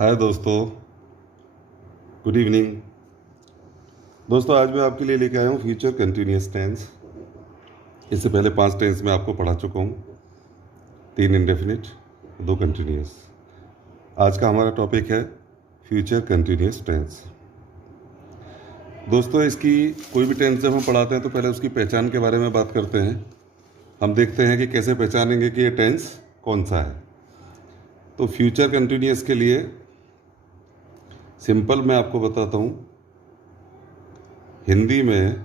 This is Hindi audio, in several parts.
हाय दोस्तों, गुड इवनिंग। दोस्तों, आज मैं आपके लिए लेके आया हूँ फ्यूचर कंटिन्यूअस टेंस। इससे पहले 5 टेंस में आपको पढ़ा चुका हूँ, 3 इंडेफिनिट, 2 कंटिन्यूअस। आज का हमारा टॉपिक है फ्यूचर कंटिन्यूअस टेंस। दोस्तों, इसकी कोई भी टेंस जब हम पढ़ाते हैं तो पहले उसकी पहचान के बारे में बात करते हैं। हम देखते हैं कि कैसे पहचानेंगे कि ये टेंस कौन सा है। तो फ्यूचर कंटिन्यूअस के लिए सिंपल मैं आपको बताता हूँ। हिंदी में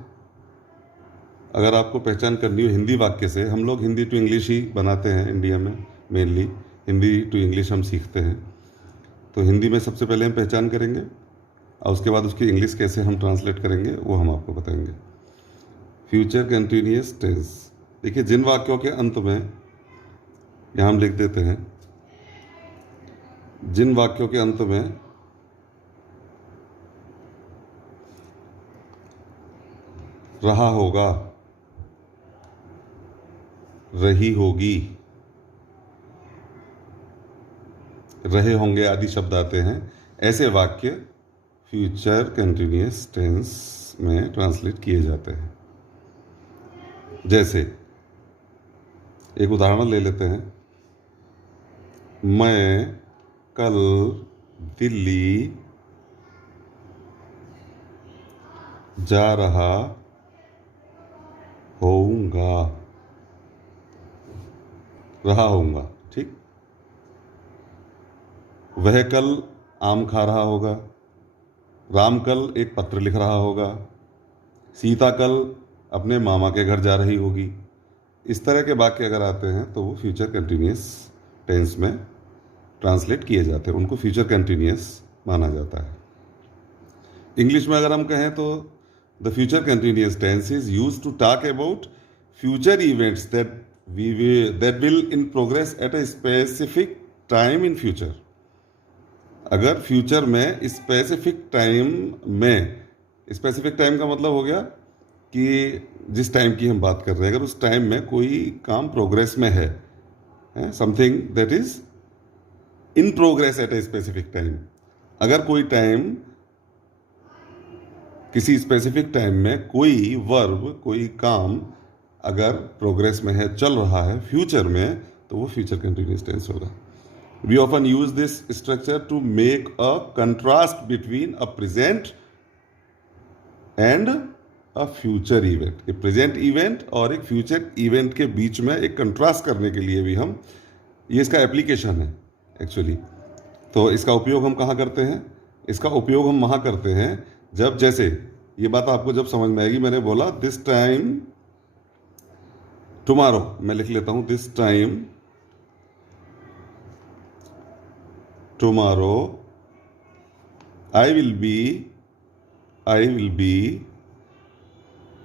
अगर आपको पहचान करनी हो हिंदी वाक्य से, हम लोग हिंदी टू इंग्लिश ही बनाते हैं इंडिया में, मेनली हिंदी टू इंग्लिश हम सीखते हैं। तो हिंदी में सबसे पहले हम पहचान करेंगे और उसके बाद उसकी इंग्लिश कैसे हम ट्रांसलेट करेंगे वो हम आपको बताएंगे। फ्यूचर कंटिन्यूअस टेंस, देखिए जिन वाक्यों के अंत में, यहाँ हम लिख देते हैं, जिन वाक्यों के अंत में रहा होगा, रही होगी, रहे होंगे आदि शब्द आते हैं, ऐसे वाक्य फ्यूचर कंटिन्यूअस टेंस में ट्रांसलेट किए जाते हैं। जैसे एक उदाहरण ले लेते हैं। मैं कल दिल्ली जा रहा होऊंगा, रहा होऊंगा, ठीक। वह कल आम खा रहा होगा, राम कल एक पत्र लिख रहा होगा, सीता कल अपने मामा के घर जा रही होगी। इस तरह के वाक्य अगर आते हैं तो वो फ्यूचर कंटिन्यूअस टेंस में ट्रांसलेट किए जाते हैं, उनको फ्यूचर कंटिन्यूअस माना जाता है। इंग्लिश में अगर हम कहें तो the future continuous tense is used to talk about future events that will in progress at a specific time in future। अगर फ्यूचर में स्पेसिफिक टाइम में, स्पेसिफिक टाइम का मतलब हो गया कि जिस टाइम की हम बात कर रहे हैं, अगर उस टाइम में कोई काम प्रोग्रेस में है, something that is in progress eight a specific time. अगर कोई टाइम, किसी स्पेसिफिक टाइम में कोई वर्ब, कोई काम अगर प्रोग्रेस में है, चल रहा है फ्यूचर में, तो वो फ्यूचर कंटिन्यूअस टेंस होगा। We often use this structure to make a contrast between a present and a future event. एक प्रेजेंट इवेंट और एक फ्यूचर इवेंट के बीच में एक कंट्रास्ट करने के लिए भी हम, ये इसका एप्लीकेशन है एक्चुअली। तो इसका उपयोग हम कहाँ करते हैं? इसका उपयोग हम वहाँ करते हैं जब, जैसे ये बात आपको जब समझ में आएगी, मैंने बोला दिस टाइम टुमारो, मैं लिख लेता हूं this time tomorrow I will be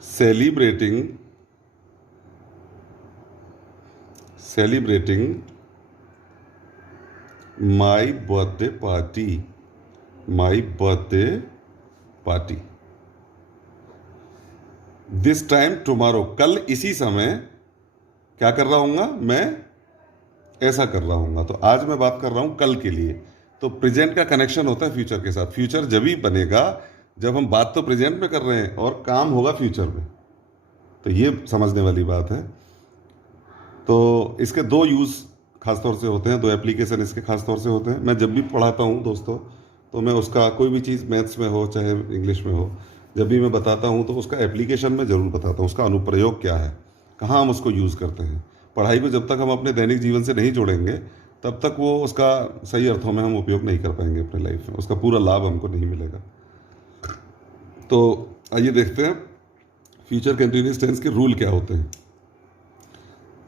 celebrating my birthday party. This time tomorrow, कल इसी समय क्या कर रहा हूँगा मैं, ऐसा कर रहा हूँगा। तो आज मैं बात कर रहा हूँ कल के लिए, तो प्रेजेंट का कनेक्शन होता है फ्यूचर के साथ। फ्यूचर जब ही बनेगा जब हम बात तो प्रेजेंट में कर रहे हैं और काम होगा फ्यूचर में। तो ये समझने वाली बात है। तो इसके 2 यूज़ खासतौर से होते हैं, 2 एप्लीकेशन इसके खासतौर से होते हैं। मैं जब भी पढ़ाता हूँ दोस्तों, तो मैं उसका कोई भी चीज़ मैथ्स में हो चाहे इंग्लिश में हो, जब भी मैं बताता हूँ तो उसका एप्लीकेशन में ज़रूर बताता हूँ, उसका अनुप्रयोग क्या है, कहाँ हम उसको यूज़ करते हैं। पढ़ाई को जब तक हम अपने दैनिक जीवन से नहीं जोड़ेंगे तब तक वो उसका सही अर्थों में हम उपयोग नहीं कर पाएंगे अपने लाइफ में, उसका पूरा लाभ हमको नहीं मिलेगा। तो आइए देखते हैं फ्यूचर कंटिन्यूअस टेंस के रूल क्या होते हैं।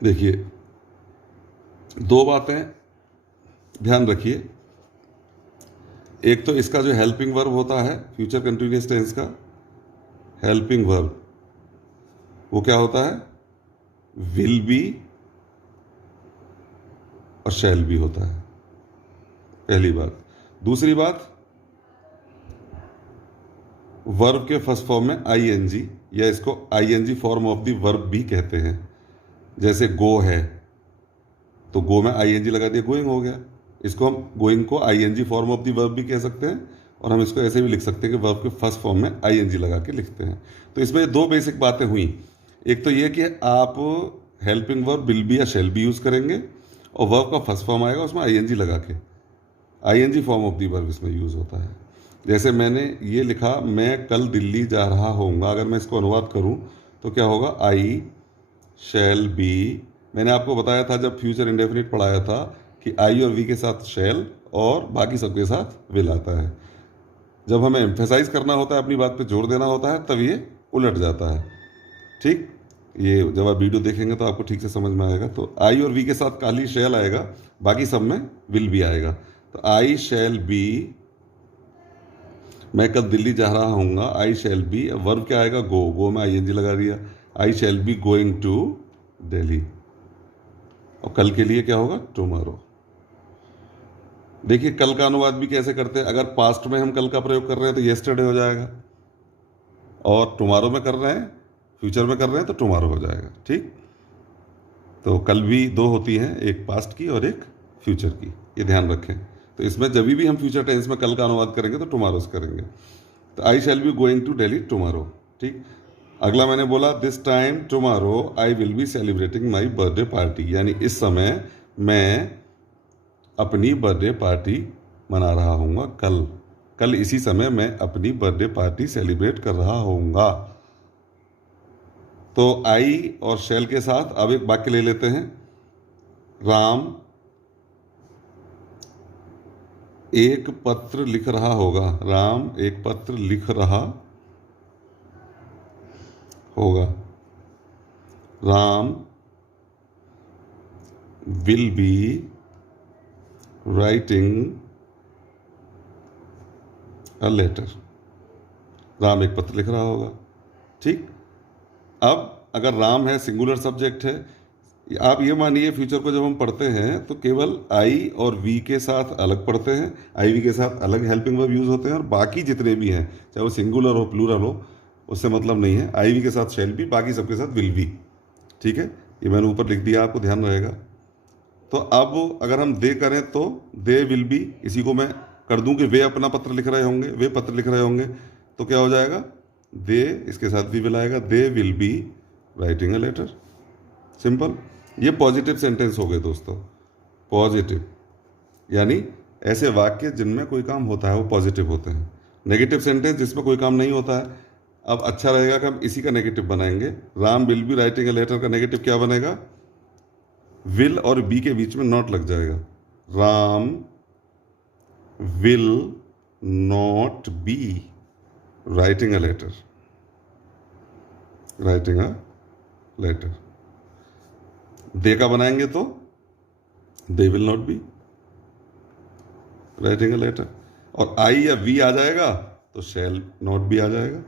देखिए 2 बातें ध्यान रखिए। एक तो इसका जो हेल्पिंग वर्ब होता है फ्यूचर कंटिन्यूअस टेंस का, हेल्पिंग वर्ब वो क्या होता है, विल बी और शैल बी होता है, पहली बात। दूसरी बात, वर्ब के फर्स्ट फॉर्म में आईएनजी, या इसको I N G form of the verb भी कहते हैं। जैसे गो है तो गो में आईएनजी लगा दिया, गोइंग हो गया। इसको हम गोइंग को I N G form of the verb भी कह सकते हैं, और हम इसको ऐसे भी लिख सकते हैं कि वर्ब के फर्स्ट फॉर्म में आईएनजी लगा के लिखते हैं। तो इसमें दो बेसिक बातें हुई। एक तो ये कि आप हेल्पिंग वर्ब विल बी या शैल बी यूज़ करेंगे, और वर्ब का फर्स्ट फॉर्म आएगा उसमें आईएनजी लगा के, I N G form of the verb इसमें यूज़ होता है। जैसे मैंने ये लिखा, मैं कल दिल्ली जा रहा होऊंगा, अगर मैं इसको अनुवाद करूँ तो क्या होगा, आई शैल बी। मैंने आपको बताया था जब फ्यूचर इंडेफिनिट पढ़ाया था कि आई और वी के साथ शैल और बाकी सबके साथ विल आता है। जब हमें एम्फेसाइज करना होता है, अपनी बात पे जोर देना होता है, तब ये उलट जाता है। ठीक, ये जब आप वीडियो देखेंगे तो आपको ठीक से समझ में आएगा। तो आई और वी के साथ खाली शैल आएगा, बाकी सब में विल भी आएगा। तो आई शैल बी, मैं कल दिल्ली जा रहा हूँगा, आई शैल बी, वर्ब क्या आएगा, गो, गो में आईएनजी लगा दिया, I shall be going to Delhi. और कल के लिए क्या होगा, टुमारो। देखिए कल का अनुवाद भी कैसे करते हैं, अगर पास्ट में हम कल का प्रयोग कर रहे हैं तो येस्टरडे हो जाएगा, और टुमारो में कर रहे हैं, फ्यूचर में कर रहे हैं तो टुमारो हो जाएगा। ठीक, तो कल भी दो होती हैं, एक पास्ट की और एक फ्यूचर की, ये ध्यान रखें। तो इसमें जब भी हम फ्यूचर टेंस में कल का अनुवाद करेंगे तो टुमारोज करेंगे। तो I shall be going to Delhi tomorrow. ठीक, अगला मैंने बोला, this time tomorrow I will be celebrating my birthday party, यानी इस समय मैं अपनी बर्थडे पार्टी मना रहा हूँगा कल। कल इसी समय मैं अपनी बर्थडे पार्टी सेलिब्रेट कर रहा होऊंगा। तो आई और शैल के साथ अब एक वाक्य ले लेते हैं, राम एक पत्र लिख रहा होगा, राम एक पत्र लिख रहा होगा, Ram will be writing a letter, Ram एक पत्र लिख रहा होगा। ठीक, अब अगर राम है, सिंगुलर सब्जेक्ट है, आप ये मानिए फ्यूचर को जब हम पढ़ते हैं तो केवल आई और वी के साथ अलग पढ़ते हैं, आई वी के साथ अलग हेल्पिंग वर्ब यूज होते हैं, और बाकी जितने भी हैं चाहे वो सिंगुलर हो प्लूरल हो उससे मतलब नहीं है, आई वी के साथ शैल बी, बाकी सबके साथ विल बी। ठीक है, ये मैंने ऊपर लिख दिया, आपको ध्यान रहेगा। तो अब अगर हम दे करें तो दे विल बी, इसी को मैं कर दूं कि वे अपना पत्र लिख रहे होंगे, वे पत्र लिख रहे होंगे, तो क्या हो जाएगा, दे इसके साथ भी विल आएगा, they will be writing a letter. Simple. ये पॉजिटिव सेंटेंस हो गए दोस्तों, पॉजिटिव यानी ऐसे वाक्य जिनमें कोई काम होता है वो पॉजिटिव होते हैं। नेगेटिव सेंटेंस जिसमें कोई काम नहीं होता है। अब अच्छा रहेगा कि हम इसी का नेगेटिव बनाएंगे, Ram will be writing a letter का नेगेटिव क्या बनेगा, विल और बी के बीच में नॉट लग जाएगा, Ram will not be writing a letter, writing a letter. They का बनाएंगे तो they will not be writing a letter, और आई या वी आ जाएगा तो शैल नॉट बी आ जाएगा,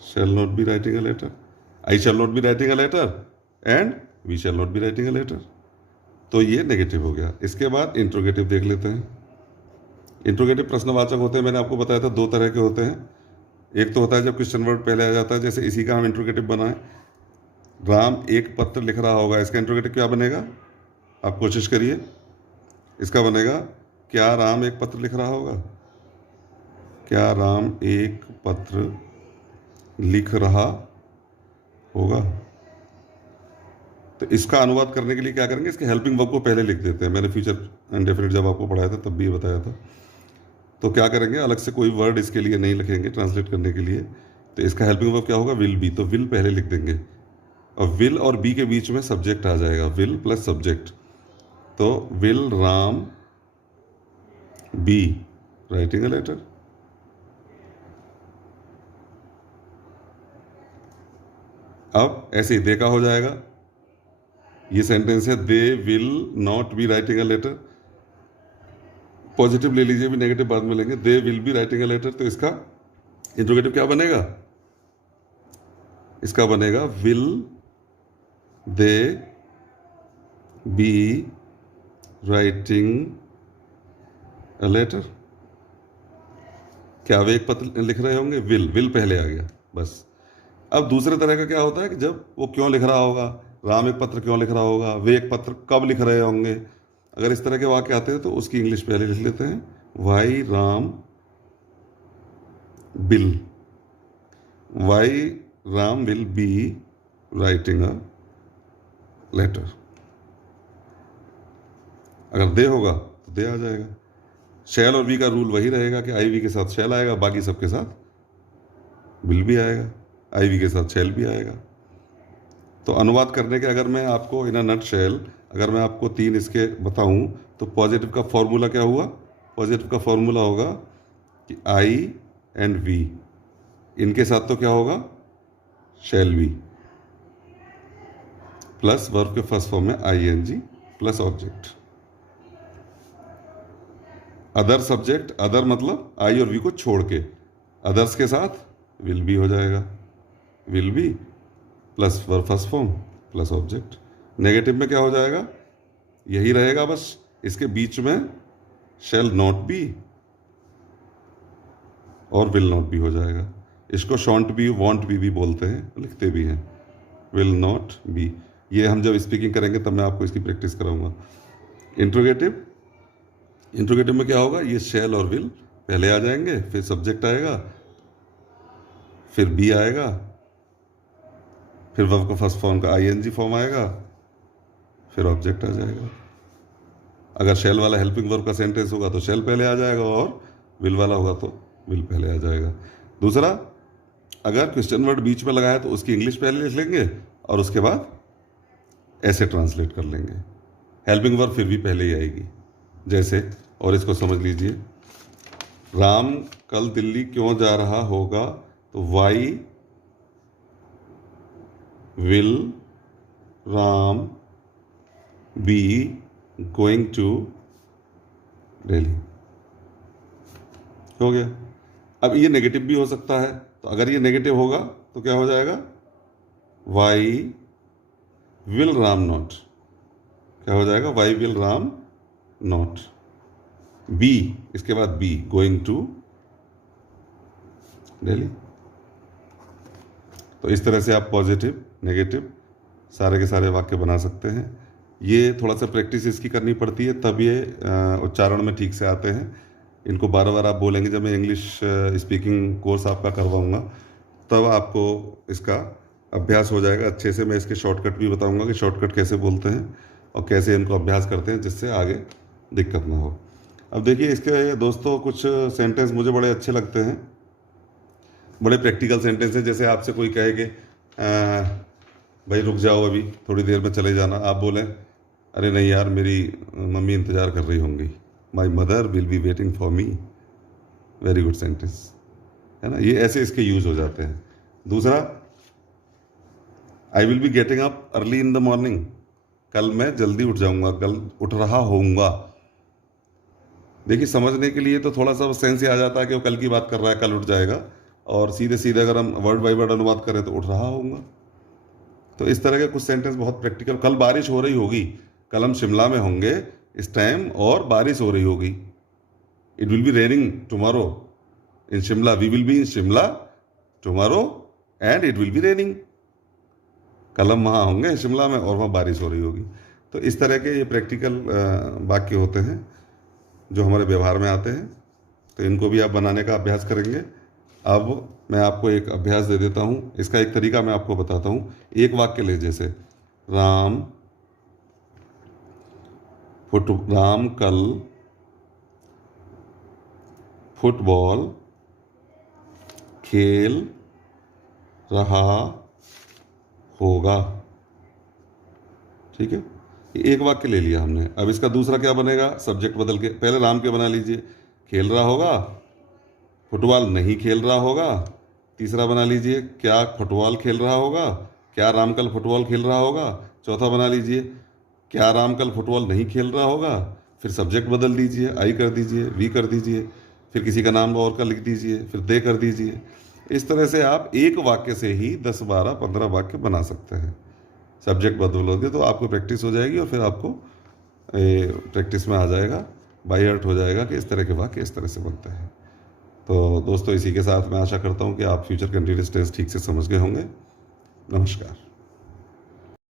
shall not be writing a letter, I shall not be writing a letter and we shall not be writing a letter. तो ये नेगेटिव हो गया। इसके बाद इंट्रोगेटिव देख लेते हैं। इंट्रोगेटिव प्रश्नवाचक होते हैं, मैंने आपको बताया था दो तरह के होते हैं। एक तो होता है जब क्वेश्चन वर्ड पहले आ जाता है, जैसे इसी का हम इंट्रोगेटिव बनाएं, राम एक पत्र लिख रहा होगा, इसका इंट्रोगेटिव क्या बनेगा, आप कोशिश करिए। इसका बनेगा, क्या राम एक पत्र लिख रहा होगा, क्या राम एक पत्र लिख रहा होगा। तो इसका अनुवाद करने के लिए क्या करेंगे, इसके हेल्पिंग वर्ब को पहले लिख देते हैं। मैंने फ्यूचर इंडेफिनिट जब आपको पढ़ाया था तब भी ये बताया था। तो क्या करेंगे, अलग से कोई वर्ड इसके लिए नहीं लिखेंगे ट्रांसलेट करने के लिए। तो इसका हेल्पिंग वर्ब क्या होगा, विल बी, तो विल पहले लिख देंगे, और विल और बी के बीच में सब्जेक्ट आ जाएगा, विल प्लस सब्जेक्ट। तो will Ram be writing a letter. अब ऐसे ही दे का हो जाएगा, ये सेंटेंस है, they will not be writing a letter, positive ले लीजिए, भी नेगेटिव बाद में लेंगे, they will be writing a letter. तो इसका इंट्रोगेटिव क्या बनेगा, इसका बनेगा, will they be writing a letter. क्या वे एक पत्र लिख रहे होंगे, विल, विल पहले आ गया बस। अब दूसरे तरह का क्या होता है कि जब वो क्यों लिख रहा होगा, राम एक पत्र क्यों लिख रहा होगा, वे एक पत्र कब लिख रहे होंगे। अगर इस तरह के वाक्य आते हैं तो उसकी इंग्लिश पहले लिख लेते हैं, why Ram will, why Ram will be writing a letter. अगर दे होगा तो दे आ जाएगा। शैल और वी का रूल वही रहेगा कि आई वी के साथ शैल आएगा, बाकी सबके साथ विल भी आएगा, आई वी के साथ शैल भी आएगा। तो अनुवाद करने के अगर मैं आपको इन अ नट शैल अगर मैं आपको 3 इसके बताऊं तो पॉजिटिव का फॉर्मूला क्या हुआ? पॉजिटिव का फॉर्मूला होगा कि आई एंड वी, इनके साथ तो क्या होगा? शैल वी प्लस वर्ब के फर्स्ट फॉर्म में I N G plus object. Other subject, other मतलब आई और वी को छोड़ के, अदर्स के साथ विल बी हो जाएगा, will be plus verb first form plus object. Negative में क्या हो जाएगा? यही रहेगा, बस इसके बीच में शैल नॉट बी और विल नॉट बी हो जाएगा। इसको शॉन्ट बी, वॉन्ट बी बोलते हैं, लिखते भी हैं, विल नॉट बी। ये हम जब स्पीकिंग करेंगे तब मैं आपको इसकी प्रैक्टिस कराऊंगा। इंट्रोगेटिव, इंट्रोगेटिव में क्या होगा? ये शैल और विल पहले आ जाएंगे, फिर सब्जेक्ट आएगा, फिर बी आएगा, फिर वर्ब का फर्स्ट फॉर्म का आईएनजी फॉर्म आएगा, फिर ऑब्जेक्ट आ जाएगा। अगर शैल वाला हेल्पिंग वर्ब का सेंटेंस होगा तो शैल पहले आ जाएगा, और विल वाला होगा तो विल पहले आ जाएगा। दूसरा, अगर क्वेश्चन वर्ड बीच में लगा है तो उसकी इंग्लिश पहले लिख लेंगे और उसके बाद ऐसे ट्रांसलेट कर लेंगे। हेल्पिंग वर्ब फिर भी पहले ही आएगी, जैसे, और इसको समझ लीजिए, राम कल दिल्ली क्यों जा रहा होगा? तो why will Ram be going to Delhi. हो गया। अब ये नेगेटिव भी हो सकता है, तो अगर ये नेगेटिव होगा तो क्या हो जाएगा? वाई विल राम नॉट, क्या हो जाएगा? Why will Ram not be, इसके बाद बी गोइंग टू दिल्ली। तो इस तरह से आप पॉजिटिव, नेगेटिव सारे के सारे वाक्य बना सकते हैं। ये थोड़ा सा प्रैक्टिस इसकी करनी पड़ती है, तब ये उच्चारण में ठीक से आते हैं। इनको बार बार आप बोलेंगे। जब मैं इंग्लिश स्पीकिंग कोर्स आपका करवाऊंगा तब आपको इसका अभ्यास हो जाएगा अच्छे से। मैं इसके शॉर्टकट भी बताऊंगा कि शॉर्टकट कैसे बोलते हैं और कैसे इनको अभ्यास करते हैं, जिससे आगे दिक्कत ना हो। अब देखिए, इसके दोस्तों कुछ सेंटेंस मुझे बड़े अच्छे लगते हैं, बड़े प्रैक्टिकल सेंटेंस हैं। जैसे आपसे कोई कहे कि भाई रुक जाओ, अभी थोड़ी देर में चले जाना, आप बोलें अरे नहीं यार, मेरी मम्मी इंतज़ार कर रही होंगी, my mother will be waiting for me. Very good sentence है ना। ये ऐसे इसके यूज हो जाते हैं। दूसरा, आई will be getting up early in the morning, कल मैं जल्दी उठ जाऊंगा, कल उठ रहा होऊंगा। देखिए, समझने के लिए तो थोड़ा सा सेंस ही आ जाता है कि वो कल की बात कर रहा है, कल उठ जाएगा, और सीधे सीधे अगर हम वर्ड बाय वर्ड अनुवाद करें तो उठ रहा होऊंगा। तो इस तरह के कुछ सेंटेंस बहुत प्रैक्टिकल। कल बारिश हो रही होगी, कल हम शिमला में होंगे इस टाइम और बारिश हो रही होगी। It will be raining tomorrow in Shimla, we will be in Shimla tomorrow and it will be raining. कल हम वहाँ होंगे शिमला में और वहाँ बारिश हो रही होगी। तो इस तरह के ये प्रैक्टिकल वाक्य होते हैं जो हमारे व्यवहार में आते हैं। तो इनको भी आप बनाने का अभ्यास करेंगे। अब मैं आपको एक अभ्यास दे देता हूँ, इसका एक तरीका मैं आपको बताता हूँ। एक वाक्य ले, जैसे राम कल फुटबॉल खेल रहा होगा। ठीक है, एक वाक्य ले लिया हमने। अब इसका दूसरा क्या बनेगा? सब्जेक्ट बदल के पहले राम के बना लीजिए, खेल रहा होगा, फुटबॉल नहीं खेल रहा होगा। तीसरा बना लीजिए, क्या फुटबॉल खेल रहा होगा, क्या राम कल फुटबॉल खेल रहा होगा। चौथा बना लीजिए, क्या राम कल फुटबॉल नहीं खेल रहा होगा। फिर सब्जेक्ट बदल दीजिए, आई कर दीजिए, वी कर दीजिए, फिर किसी का नाम और का लिख दीजिए, फिर दे कर दीजिए। इस तरह से आप एक वाक्य से ही 10, 12, 15 वाक्य बना सकते हैं। सब्जेक्ट बदलोगे तो आपको प्रैक्टिस हो जाएगी, और फिर आपको प्रैक्टिस में आ जाएगा, बाय हार्ट हो जाएगा कि इस तरह के वाक्य इस तरह से बनते हैं। तो दोस्तों, इसी के साथ मैं आशा करता हूँ कि आप फ्यूचर कंटीन्यूअस टेंस ठीक से समझ गए होंगे। नमस्कार।